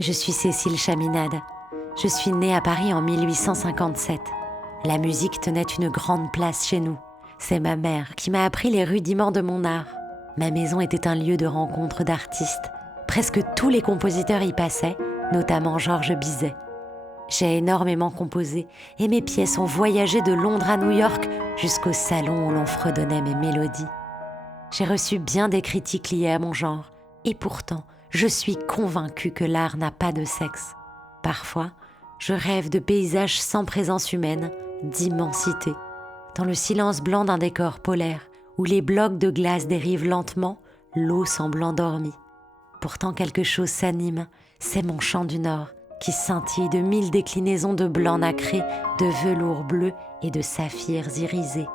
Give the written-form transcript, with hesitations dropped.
Je suis Cécile Chaminade. Je suis née à Paris en 1857. La musique tenait une grande place chez nous. C'est ma mère qui m'a appris les rudiments de mon art. Ma maison était un lieu de rencontre d'artistes. Presque tous les compositeurs y passaient, notamment Georges Bizet. J'ai énormément composé et mes pièces ont voyagé de Londres à New York jusqu'au salon où l'on fredonnait mes mélodies. J'ai reçu bien des critiques liées à mon genre et pourtant, je suis convaincue que l'art n'a pas de sexe. Parfois, je rêve de paysages sans présence humaine, d'immensité. Dans le silence blanc d'un décor polaire, où les blocs de glace dérivent lentement, l'eau semble endormie. Pourtant quelque chose s'anime, c'est mon chant du Nord, qui scintille de 1000 déclinaisons de blanc nacré, de velours bleu et de saphirs irisés.